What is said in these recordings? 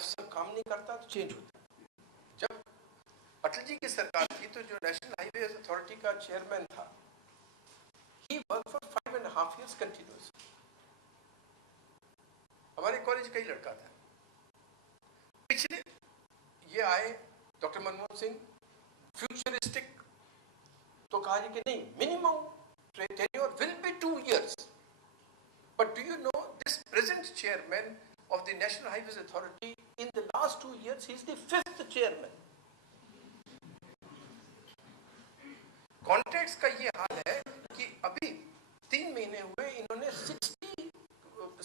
अफसर काम नहीं करता तो चेंज होता है। जब अटल जी की सरकार थी तो जो नेशनल हाईवे अथॉरिटी का चेयरमैन था, he worked for 5.5 years continuously। हमारे कॉलेज का ही लड़का था। पिछले ये आए डॉक्टर मनमोहन सिंह, फ्यूचरिस्टिक, तो कहा कि नहीं, minimum tenure will be 2 years। But do you know this present chairman of the National Highways Authority, in the last 2 years he is the 5th chairman। Contracts का ये हाल है कि अभी 3 महीने हुए, इन्होंने 60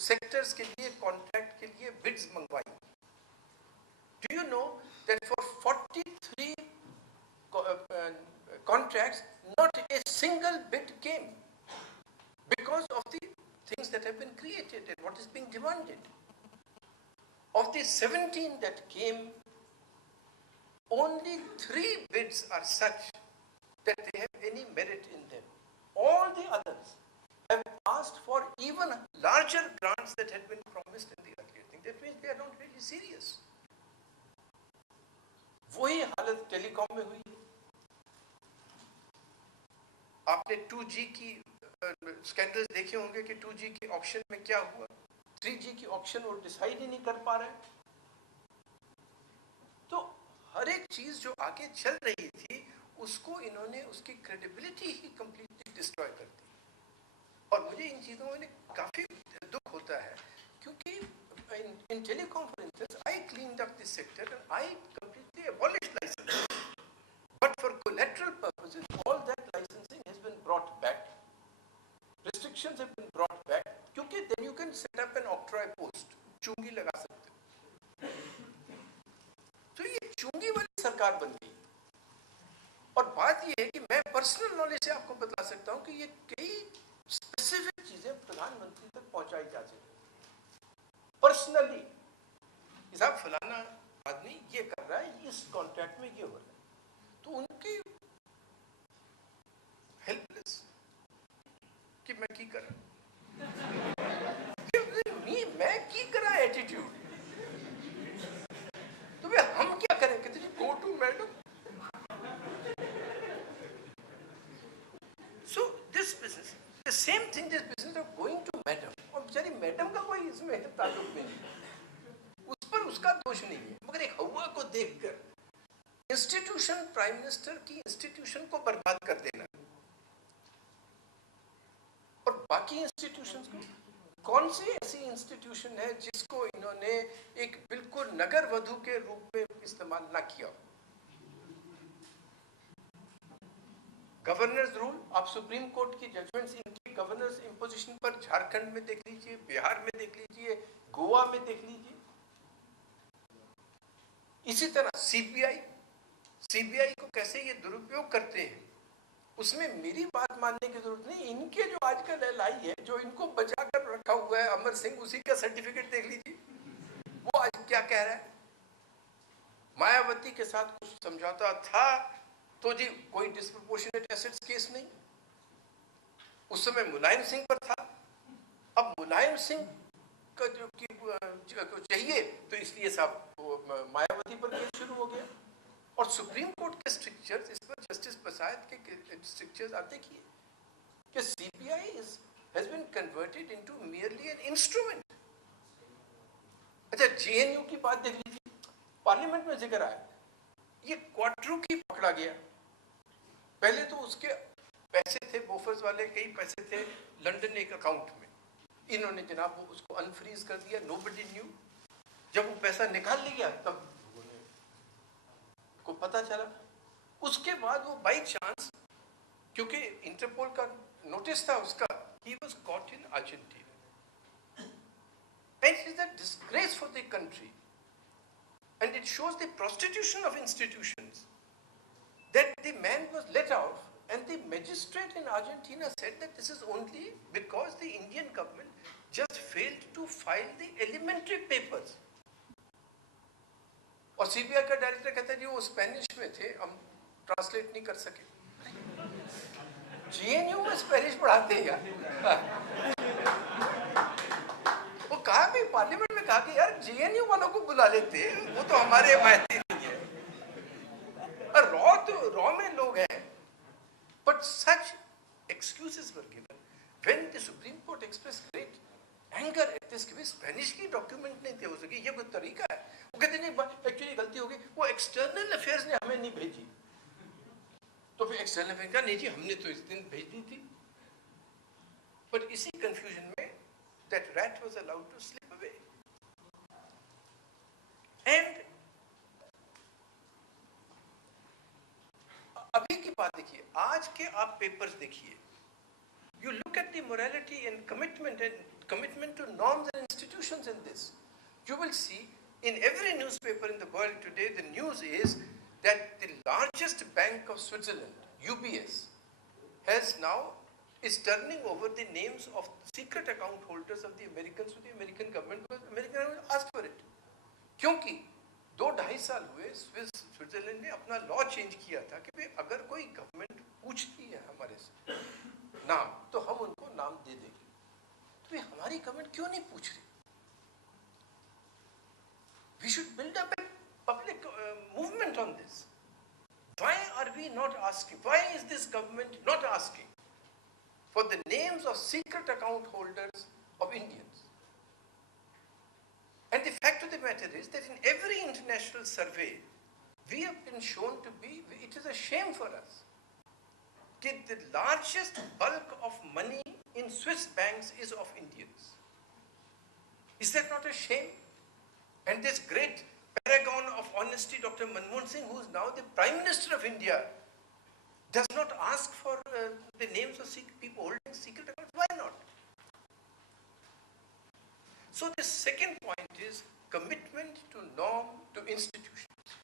सेक्टर्स के लिए कॉन्ट्रैक्ट के लिए बिड्स मंगवाई। Do you know that for 43 contracts not a single bid came because of the things that have been created and what is being demanded? Of the 17 that came, only 3 bids are such that they have any merit in them. All the others have asked for even larger grants that had been promised in the earlier thing. That means they are not really serious। वही हालत टेलीकॉम में हुई। आपने 2G की स्कैंडल्स देखे होंगे कि 2G के ऑक्शन में क्या हुआ, 3G की ऑक्शन वो डिसाइड ही नहीं कर पा रहे। तो हर एक चीज जो आगे चल रही थी उसको इन्होंने, उसकी क्रेडिबिलिटी ही कंप्लीटली डिस्ट्रॉय कर दी। और मुझे इन चीजों में काफी दुख होता है क्योंकि in telecom for instance I cleaned up this sector and I completely abolished licensing, but for collateral purposes all that licensing has been brought back, restrictions have been brought back, क्योंकि then you can set up an octroi post, चुंगी लगा सकते हो। तो ये चुंगी वाली सरकार बन गई। और बात ये है कि मैं पर्सनल नॉलेज से आपको बता सकता हूं कि ये कई स्पेसिफिक चीजें प्रधानमंत्री तक पहुंचाई जा सकती पर्सनली। साहब फलाना आदमी ये कर रहा है, इस कॉन्ट्रैक्ट में ये हो रहा है, तो उनकी हेल्पलेस कि मैं की करा मैं की करा एटीट्यूड, तो वे हम क्या करें, कहते जी go to madam. So this business the same thing, this business of going to madam, और बेचारी मैडम का कोई इसमें ताल्लुक नहीं, उस पर उसका दोष नहीं है, मगर एक हवा को देखकर इंस्टीट्यूशन, प्राइम मिनिस्टर की इंस्टीट्यूशन को बर्बाद कर देना और बाकी इंस्टीट्यूशंस को, कौन सी ऐसी इंस्टीट्यूशन है जिसको इन्होंने एक बिल्कुल नगर वधु के रूप में इस्तेमाल ना किया। गवर्नर्स रूल, आप सुप्रीम कोर्ट की जजमेंट्स, इनकी गवर्नर्स इंपोजिशन पर झारखंड में देख लीजिए, बिहार में देख लीजिए, गोवा में देख लीजिए। इसी तरह सीबीआई को कैसे ये दुरुपयोग करते हैं, उसमें मेरी बात मानने की जरूरत नहीं। इनके जो आजकल एलआई है, जो इनको बचा कर रखा हुआ है, अमर सिंह, उसी का सर्टिफिकेट देख लीजिए, वो आज क्या कह रहा है। मायावती के साथ कुछ समझौता था तो जी कोई डिस्प्रपोर्शनेट एसेट्स केस नहीं, उस समय मुलायम सिंह पर था। अब मुलायम सिंह का जो चाहिए तो इसलिए साहब मायावती पर केस शुरू हो गया। और सुप्रीम कोर्ट के स्ट्रिक्चर्स, इस पर जस्टिस प्रसाद के स्ट्रिक्चर्स आप देखिए कि CBI has been converted into merely an instrument. अच्छा, जेएनयू की बात देख लीजिए, पार्लियामेंट में जिक्र आया, ये क्वार्टरू की पकड़ा गया। पहले तो उसके पैसे थे, बोफर्स वाले कई पैसे थे लंदन एक अकाउंट में, इन्होंने जनाब वो उसको अनफ्रीज कर दिया, नोबडी न्यू। जब वो पैसा निकाल लिया तब को पता चला। उसके बाद वो बाई चांस, क्योंकि इंटरपोल का नोटिस था उसका, he was caught in Argentina and it is a disgrace for the country and it shows the prostitution of institutions that the man was let out and the magistrate in Argentina said that this is only because the Indian government just failed to file the elementary papers। और सीबीआई का डायरेक्टर कहता है जी वो स्पेनिश में थे, हम ट्रांसलेट नहीं कर सके। जेएनयू में स्पेनिश पढ़ाते हैं यार। वो कहा भी पार्लियामेंट में कहा कि यार जेएनयू वालों को बुला लेते, वो तो हमारे हिमायती नहीं है, और रॉ में लोग हैं. But such excuses were given when the Supreme Court expressed great anger at this. कि स्पेनिश की डॉक्यूमेंट नहीं थे हो सके, ये कोई तरीका है? वो कहते नहीं, एक्चुअली गलती हो गई, वो एक्सटर्नल अफेयर्स ने हमें नहीं भेजी. तो फिर एक्सटर्नल अफेयर्स का नहीं जी, हमने तो इस दिन भेज दी थी. पर इसी कंफ्यूजन में that rat was allowed to slip away. And अभी की बात देखिए, आज के आप पेपर्स देखिए, you look at the morality and commitment to norms and institutions in this. You will see in every newspaper in the world today, the news is that the largest bank of Switzerland, UBS, is turning over the names of secret account holders of the Americans to the American government, because American government asked for it. क्योंकि 2-2.5 साल हुए स्विट्जरलैंड ने अपना law change किया था कि भाई अगर कोई गवर्नमेंट पूछती है हमारे से नाम, तो हम उनको नाम दे देंगे. तो भाई हमारी गवर्नमेंट क्यों नहीं पूछ रही? We should build up a public movement on this. Why are we not asking? Why is this government not asking for the names of secret account holders of Indians? And the fact of the matter is that in every international survey, we have been shown to be, it is a shame for us, that the largest bulk of money in Swiss banks is of Indians. Is that not a shame? And this great paragon of honesty, Dr. Manmohan Singh, who is now the Prime Minister of India, does not ask for the names of people holding secret accounts. Why not? So the second point is commitment to norm, to institutions.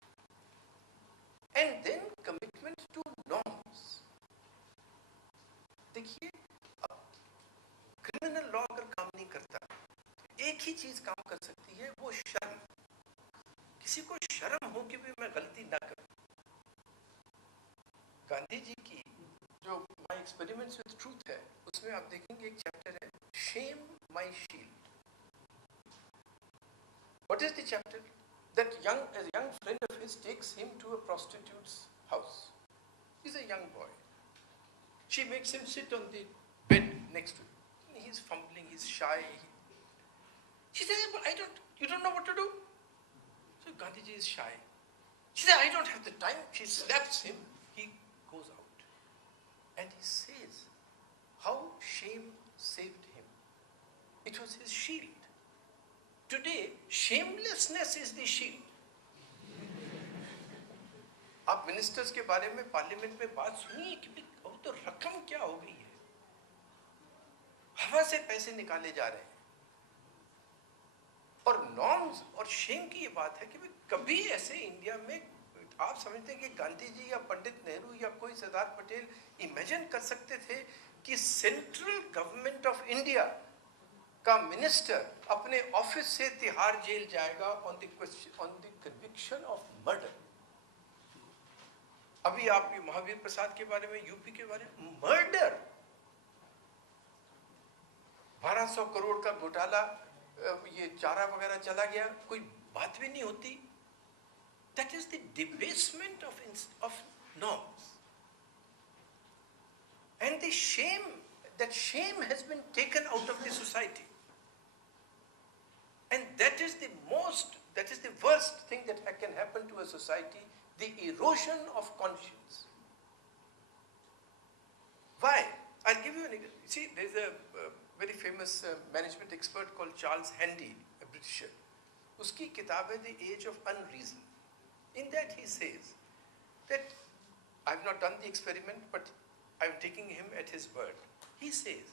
And then commitment to norms. देखिए, criminal law अगर काम नहीं करता, एक ही चीज काम कर सकती है, वो शर्म. किसी को शर्म हो कि भी मैं गलती ना करूं. गांधी जी की जो माय एक्सपेरिमेंट्स विद ट्रूथ है, उसमें आप देखेंगे एक चैप्टर है, shame my shield. What is the chapter? That a young friend of his takes him to a prostitute's house. He's a young boy. She makes him sit on the bed next to him. He's fumbling, he's shy. She says, you don't know what to do? So Gandhiji is shy. She says, I don't have the time. She slaps him. He goes out. And he says how shame saved him. It was his shield. Today, shamelessness is the shield. आप मिनिस्टर्स के बारे में पार्लियामेंट में बात सुनिए कि अब तो रकम क्या हो गई है, हवा से पैसे निकाले जा रहे हैं. और नॉर्म्स और शेम की ये बात है कि कभी ऐसे इंडिया में आप समझते हैं कि गांधी जी या पंडित नेहरू या कोई सरदार पटेल इमेजिन कर सकते थे कि सेंट्रल गवर्नमेंट ऑफ इंडिया का मिनिस्टर अपने ऑफिस से तिहाड़ जेल जाएगा on the conviction of murder? अभी आप महावीर प्रसाद के बारे में, यूपी के बारे में, मर्डर, 1200 करोड़ का घोटाला, ये चारा वगैरह चला गया, कोई बात भी नहीं होती. That is the debasement of norms and the shame. That shame has been taken out of the society, and that is the worst thing that can happen to a society, the erosion of conscience. Why? I'll give you an example. See, there's a very famous management expert called Charles Handy, a Britisher. Uski kitab hai The Age of Unreason. In that he says that I've not done the experiment, but I'm taking him at his word. He says